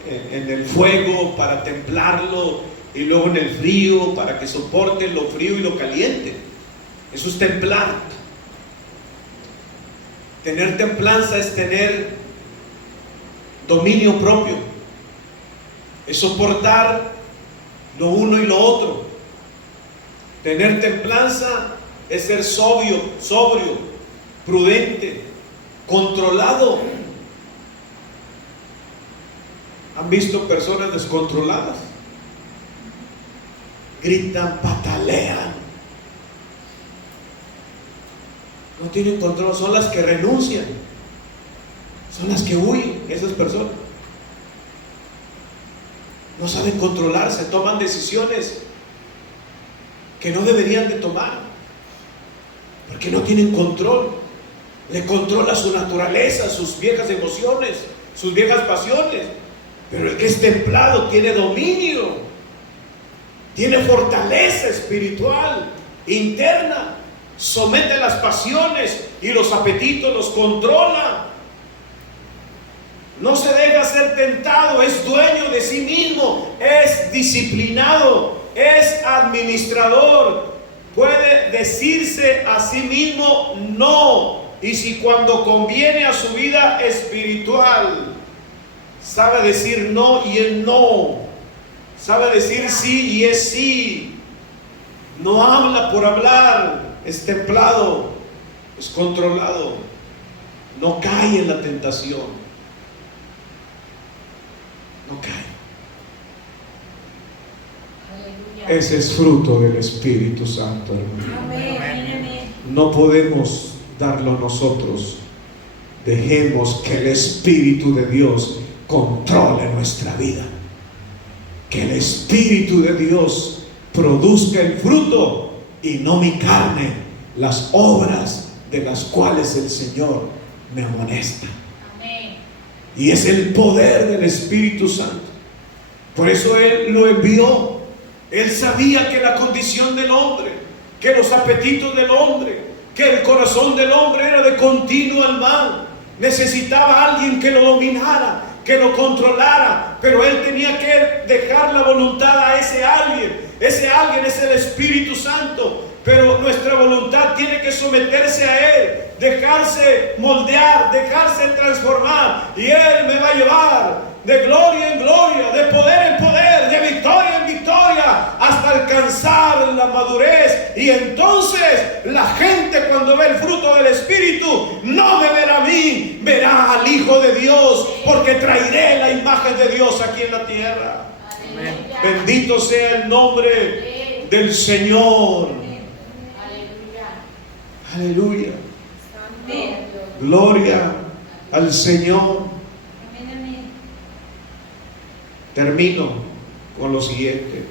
en el fuego para templarlo, y luego en el frío para que soporten lo frío y lo caliente. Eso es templar. Tener templanza es tener dominio propio, es soportar lo uno y lo otro. Tener templanza es ser sobrio, prudente, controlado. ¿Han visto personas descontroladas? Gritan, patalean, no tienen control, son las que renuncian, son las que huyen. Esas personas no saben controlarse, toman decisiones que no deberían de tomar, porque no tienen control. Le controla su naturaleza, sus viejas emociones, sus viejas pasiones. Pero el que es templado tiene dominio, tiene fortaleza espiritual interna, somete las pasiones y los apetitos, los controla. No se deja ser tentado, es dueño de sí mismo, es disciplinado, es administrador, puede decirse a sí mismo no. Y si cuando conviene a su vida espiritual sabe decir no y es no, sabe decir sí y es sí, no habla por hablar, es templado, es controlado, no cae en la tentación, no cae. Aleluya. Ese es fruto del Espíritu Santo, hermano. Amén. Amén. No podemos darlo nosotros. Dejemos que el Espíritu de Dios controle nuestra vida, que el Espíritu de Dios produzca el fruto y no mi carne, las obras de las cuales el Señor me amonesta. Amén. Y es el poder del Espíritu Santo. Por eso Él lo envió. Él sabía que la condición del hombre, que los apetitos del hombre, que el corazón del hombre era de continuo al mal. Necesitaba a alguien que lo dominara, que lo controlara, pero él tenía que dejar la voluntad a ese alguien. Ese alguien es el Espíritu Santo, pero nuestra voluntad tiene que someterse a Él, dejarse moldear, dejarse transformar, y Él me va a llevar de gloria en gloria, de poder en poder, de victoria en victoria, hasta alcanzar la madurez. Y entonces la gente, cuando ve el fruto del Espíritu, no me verá a mí, verá al Hijo de Dios, porque traeré la imagen de Dios aquí en la tierra. Aleluya. Bendito sea el nombre del Señor. Aleluya. Aleluya. Amén. Gloria al Señor. Amén. Amén. Termino con lo siguiente.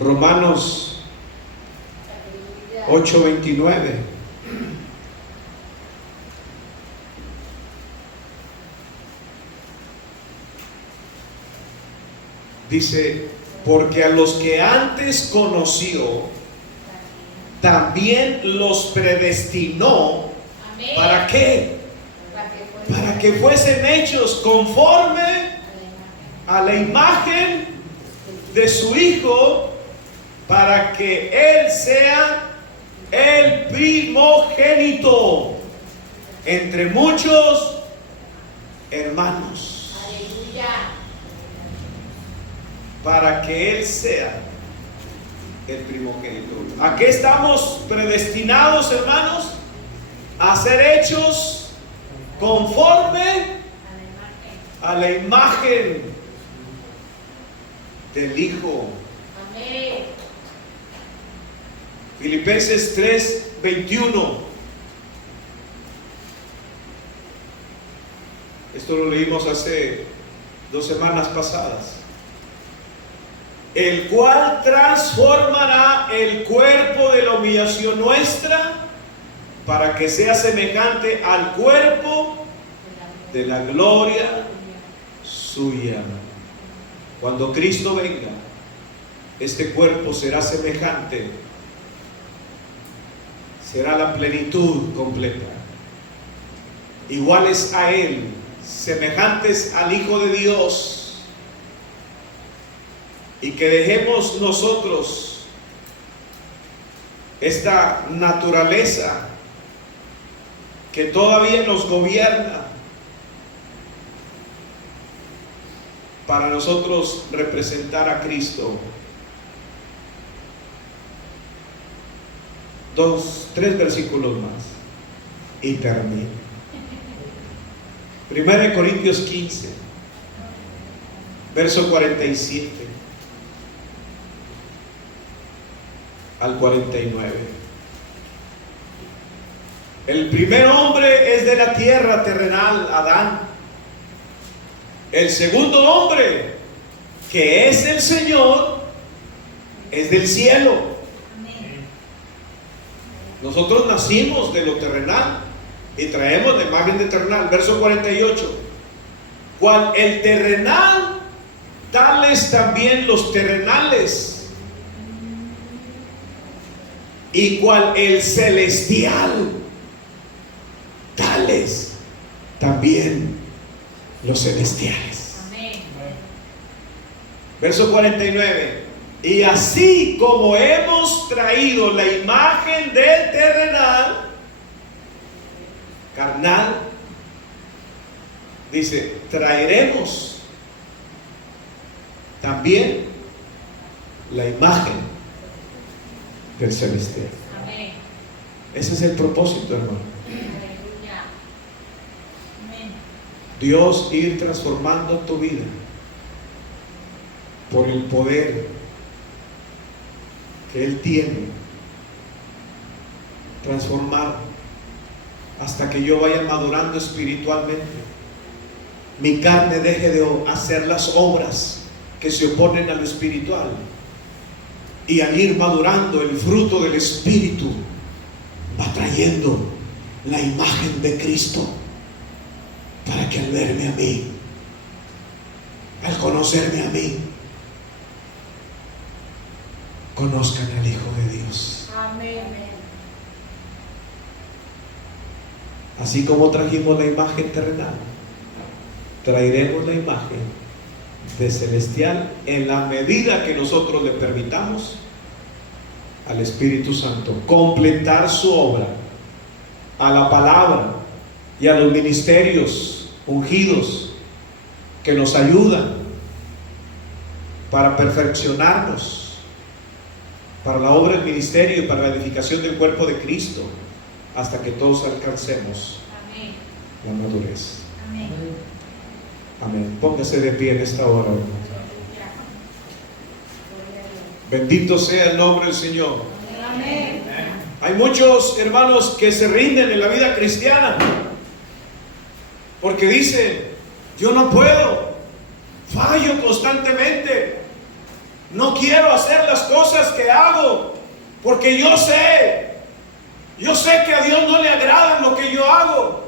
Romanos 8:29. Dice, porque a los que antes conoció, también los predestinó. Amén. ¿Para qué? Para que fuesen hechos conforme a la imagen de su Hijo, para que Él sea el primogénito entre muchos hermanos. Aleluya. Para que Él sea el primogénito. ¿A qué estamos predestinados, hermanos? A ser hechos conforme a la imagen del Hijo. Amén. Filipenses 3:21. Esto lo leímos hace 2 semanas pasadas. El cual transformará el cuerpo de la humillación nuestra para que sea semejante al cuerpo de la gloria suya. Cuando Cristo venga, este cuerpo será semejante, será la plenitud completa, iguales a Él, semejantes al Hijo de Dios. y que dejemos nosotros esta naturaleza que todavía nos gobierna para nosotros representar a Cristo. 3 versículos más y termino. 1 Corintios 15, verso 47 al 49. El primer hombre es de la tierra terrenal, Adán. El segundo hombre, que es el Señor, es del cielo. Nosotros nacimos de lo terrenal y traemos la imagen de terrenal. Verso 48. Cual el terrenal, tales también los terrenales. Y cual el celestial, tales también los celestiales. Amén. Verso 49. Y así como hemos traído la imagen del terrenal, carnal, dice, traeremos también la imagen del celestial. Amén. Ese es el propósito, hermano. Aleluya. Amén. Dios ir transformando tu vida por el poder que Él tiene, transformar hasta que yo vaya madurando espiritualmente, mi carne deje de hacer las obras que se oponen a lo espiritual, y al ir madurando el fruto del Espíritu va trayendo la imagen de Cristo, para que al verme a mí, al conocerme a mí, conozcan al Hijo de Dios. Amén. Así como trajimos la imagen terrenal, traeremos la imagen de celestial en la medida que nosotros le permitamos al Espíritu Santo completar su obra, a la palabra y a los ministerios ungidos que nos ayudan para perfeccionarnos para la obra del ministerio y para la edificación del cuerpo de Cristo, hasta que todos alcancemos Amén. la madurez. Amén. Amén. Póngase de pie en esta hora, hermano. Aleluya. Gloria a Dios. Bendito sea el nombre del Señor. Amén. Hay muchos hermanos que se rinden en la vida cristiana porque dicen, yo no puedo, fallo constantemente, no quiero hacer las cosas que hago, porque yo sé que a Dios no le agrada lo que yo hago,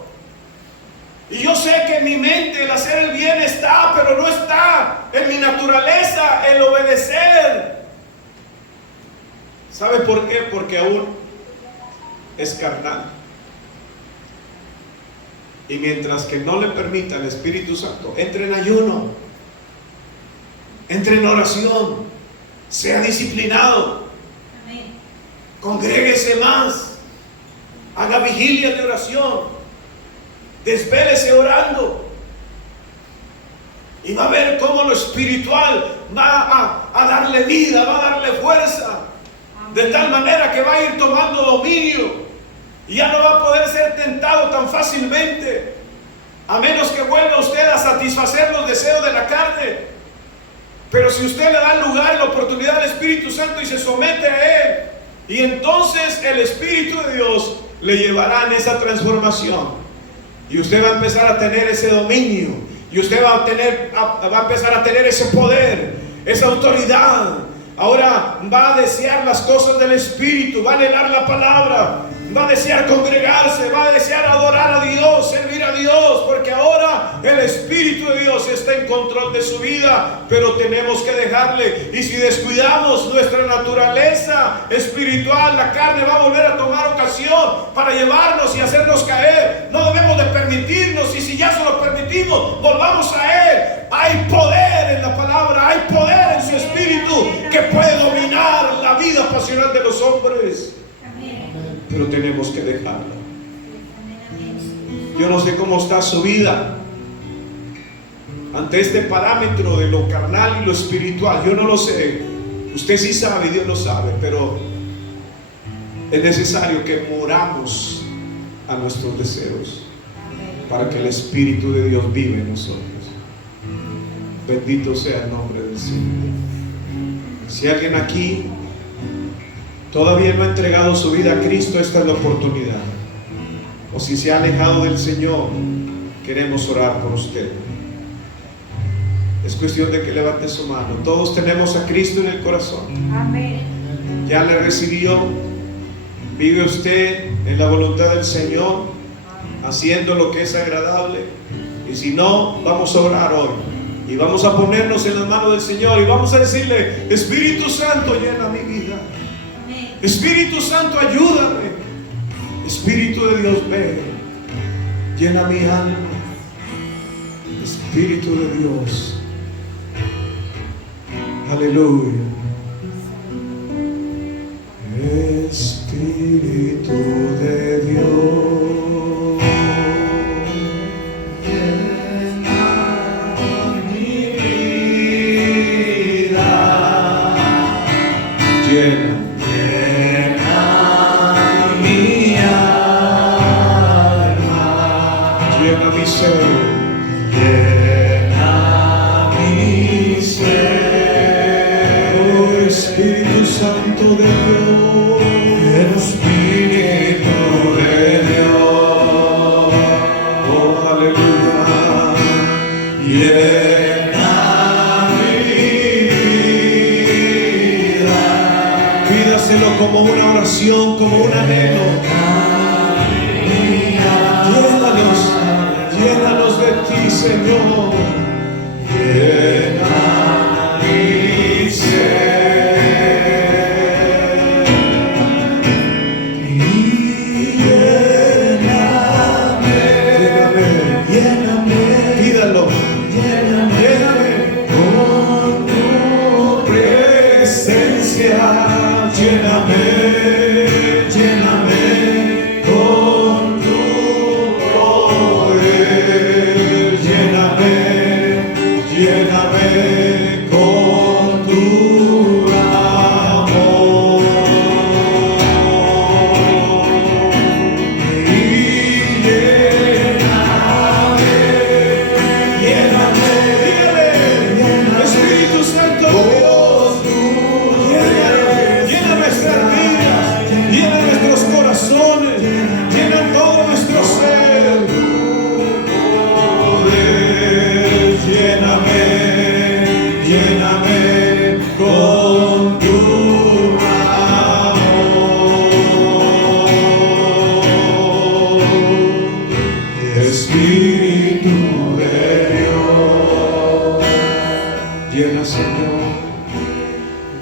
y yo sé que en mi mente el hacer el bien está, pero no está en mi naturaleza el obedecer. ¿Sabe por qué? Porque aún es carnal, y mientras que no le permita al Espíritu Santo, entre en ayuno, entre en oración, sea disciplinado, Amén. congréguese más, haga vigilia de oración, desvélese orando, y va a ver cómo lo espiritual va a darle vida, va a darle fuerza, de tal manera que va a ir tomando dominio, y ya no va a poder ser tentado tan fácilmente, a menos que vuelva usted a satisfacer los deseos de la carne. Pero si usted le da lugar y la oportunidad al Espíritu Santo y se somete a Él, y entonces el Espíritu de Dios le llevará en esa transformación, y usted va a empezar a tener ese dominio, y usted va a empezar a tener ese poder, esa autoridad. Ahora va a desear las cosas del Espíritu, va a anhelar la palabra, va a desear congregarse, va a desear adorar a Dios, servir a Dios, porque ahora el Espíritu de Dios está en control de su vida, pero tenemos que dejarle. Y si descuidamos nuestra naturaleza espiritual, la carne va a volver a tomar ocasión para llevarnos y hacernos caer. No debemos de permitirnos, y si ya se lo permitimos, volvamos a Él. Hay poder en la palabra, hay poder en su espíritu que puede dominar la vida pasional de los hombres. Amén. Pero tenemos que dejarla. Amén. Yo no sé cómo está su vida ante este parámetro de lo carnal y lo espiritual. Yo no lo sé. Usted sí sabe, Dios lo sabe, pero es necesario que moramos a nuestros deseos para que el Espíritu de Dios viva en nosotros. Bendito sea el nombre del Señor. Si alguien aquí todavía no ha entregado su vida a Cristo, esta es la oportunidad. O si se ha alejado del Señor, queremos orar por usted. Es cuestión de que levante su mano. Todos tenemos a Cristo en el corazón. Amén. Ya le recibió. Vive usted en la voluntad del Señor, haciendo lo que es agradable. Y si no, vamos a orar hoy y vamos a ponernos en las manos del Señor y vamos a decirle: Espíritu Santo, llena mi vida. Amén. Espíritu Santo, ayúdame. Espíritu de Dios, ven, llena mi alma. Espíritu de Dios, aleluya. Espíritu de Dios, llena mi vida, llena mi alma, llena mi ser, llena mi ser. Oh, Espíritu Santo de Dios, Espíritu de Dios, oh aleluya, llena mi vida. Pídaselo como una oración, como un anhelo. Llénanos de ti, Señor. Llena mi ser. Lléname, lléname con tu poder, lléname, lléname con tu amor. Y lléname, lléname, lléname, Espíritu Santo de Dios, llena nuestras vidas, llena nuestros corazones, llena todo nuestro ser. Poder, lléname, lléname con tu amor. Espíritu de Dios, llena, Señor.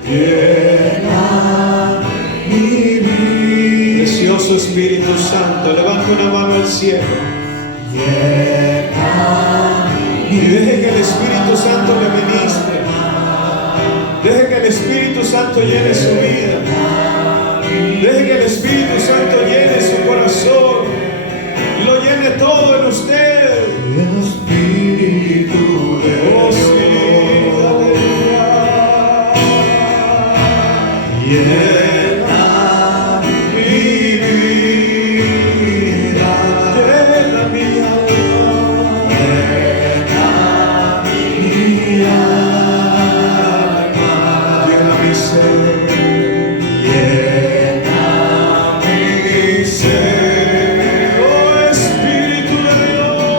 Llena mi vida. Precioso Espíritu Santo, levanta una mano al cielo. Llena y deje que el Espíritu Santo le ministre. Deje que el Espíritu Santo llene su vida. Deje que el Espíritu Santo llene su corazón. Lo llene todo en usted. Espíritu de Dios. Llena mi vida, llena mi alma, llena mi alma, llena mi ser, llena mi ser. Oh Espíritu de Dios,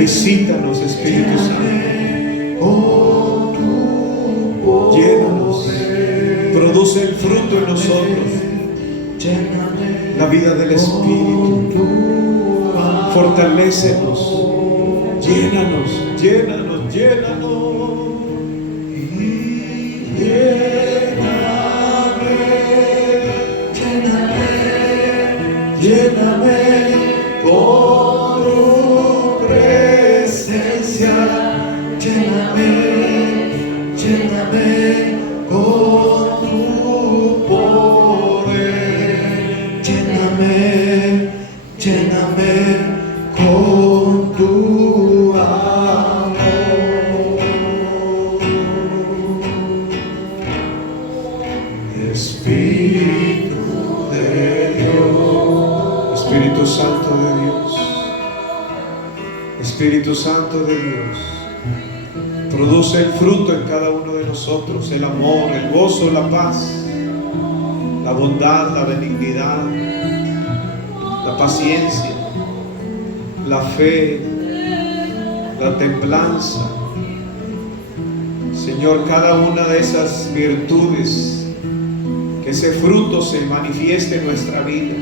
Visítanos, Espíritu Santo. Llénanos. Produce el fruto en nosotros. La vida del Espíritu. Fortalécenos. Llénanos, llénanos, llénanos. Lléname con tu presencia, lléname, lléname con tu poder, lléname, lléname con tu amor. Espíritu de Dios, Espíritu Santo de Dios, Espíritu Santo de Dios, produce el fruto en cada uno de nosotros, el amor, el gozo, la paz, la bondad, la benignidad, la paciencia, la fe, la templanza. Señor, cada una de esas virtudes, que ese fruto se manifieste en nuestra vida,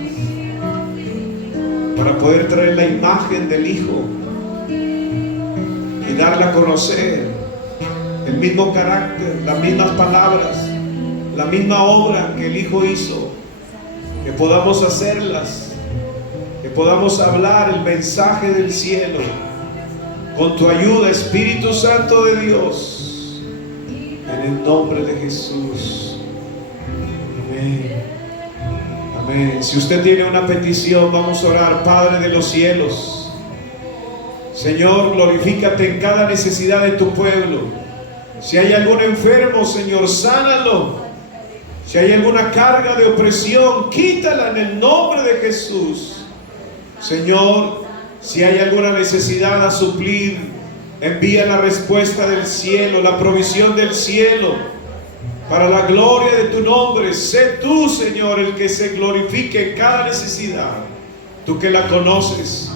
para poder traer la imagen del Hijo y darla a conocer, el mismo carácter, las mismas palabras, la misma obra que el Hijo hizo, que podamos hacerlas, que podamos hablar el mensaje del cielo con tu ayuda, Espíritu Santo de Dios, en el nombre de Jesús. Amén. Amén. Si usted tiene una petición, vamos a orar. Padre de los cielos, Señor, glorifícate en cada necesidad de tu pueblo. Si hay algún enfermo, Señor, sánalo. Si hay alguna carga de opresión, quítala en el nombre de Jesús. Señor, si hay alguna necesidad a suplir, envía la respuesta del cielo, la provisión del cielo, para la gloria de tu nombre. Sé tú, Señor, el que se glorifique en cada necesidad, tú que la conoces,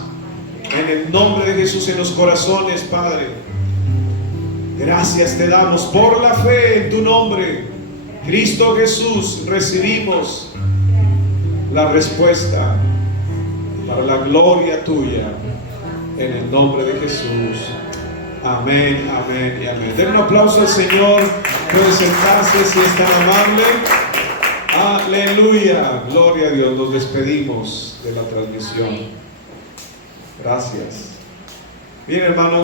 en el nombre de Jesús en los corazones, Padre. Gracias te damos por la fe en tu nombre, Cristo Jesús. Recibimos la respuesta para la gloria tuya, en el nombre de Jesús. Amén, amén y amén. Den un aplauso al Señor. Puede sentarse si es tan amable. Aleluya, gloria a Dios. Nos despedimos de la transmisión. Gracias. Bien, hermanos.